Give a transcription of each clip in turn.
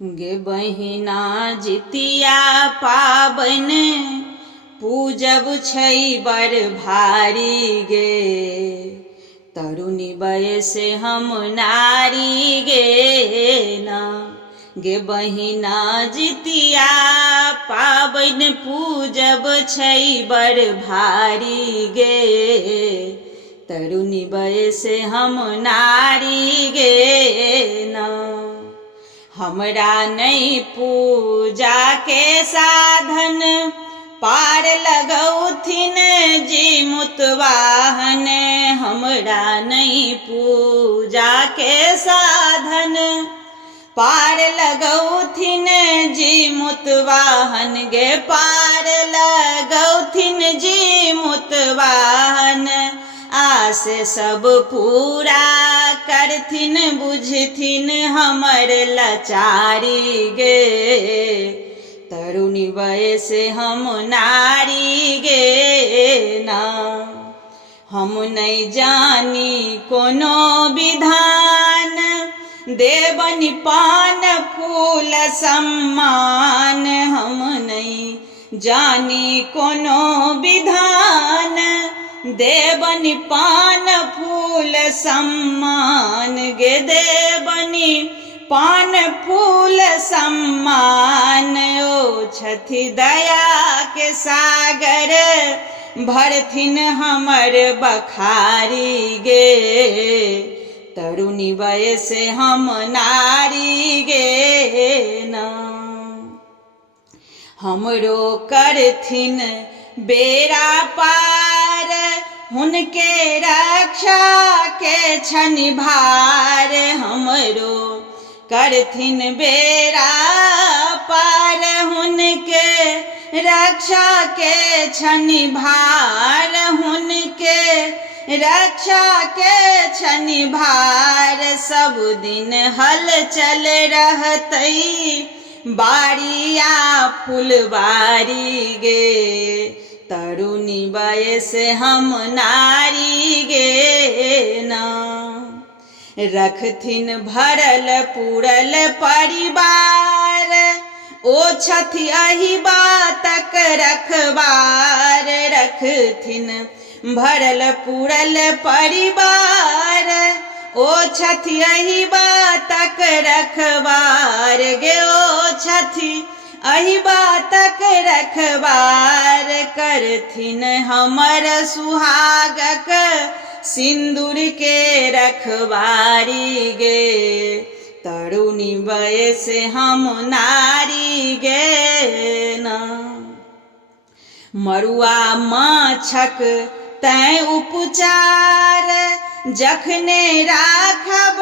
गे बहिना जितिया पाबन पूजब छै बड़ भारी गे। तरुणी वयस हम नारी गे ना। गे बहिना जितिया पाबन पूजब छै बड़ भारी गे। तरुणी वयस हम नारी गे ना। हमरा नहीं पूजा के साधन पार लगौथिन जी मुतवाहन। हमरा नहीं पूजा के साधन पार लगौथिन जी मुतवाहन गे। पार लगौथिन जी मुतवाहन। आस सब पूरा करथिन बुझथिन हमर लाचारी गे। तरुणी वयस हम नारी गे ना। हम नहीं जानी कोनो विधान देबनि पान फूल सम्मान। हम नहीं जानी कोनो विधान देबनि पान फूल सम्मान गे। देबनि पान फूल सम्मान। ओ छथि दया के सागर भरथिन हमर बखारी गे। तरुणी वयस हम नारी गे ना। हमरो करथिन बेड़ा पार हुनके रक्षा के छनि भार। हमरो करथिन बेड़ा पार हुनके रक्षा के छनि भार। हुनके रक्षा के छनि भार। सब दिन हल चल रहतई बारिया फुलवारी गे। तरुणी वयस हम नारी गे ना। रखथिन भरल पूरल परिवार ओ छथि अहि बातक रखवार। रखथिन भरल पूरल परिवार ओ छथि अहि बातक रखवार गे। ओ छथि अहि बातक रखवार। करथिन हमर सुहागक सिंदूर के रखवारी गे। तरुणी वयस हम नारी गे ना। मरुआ माछक तैं उपचार जखने राखब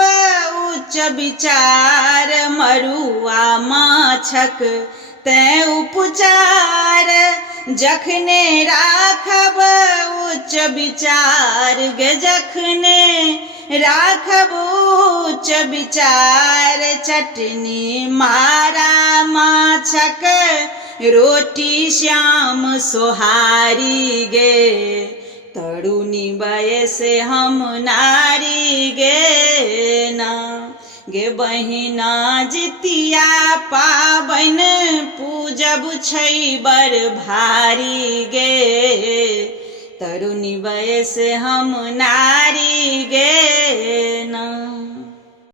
उच्च विचार। मरुआ माछक तैं उपचार जखने राखब उच्च विचार गे। जखने राखब उच्च विचार। चटनी मारा माछक रोटी श्याम सोहारी गे। तरुणी वयस हम नारी गे ना। गे बहिना जितिया पाबन पूजब छै बड़ भारी गे। तरुणी वयस हम नारी गे ना।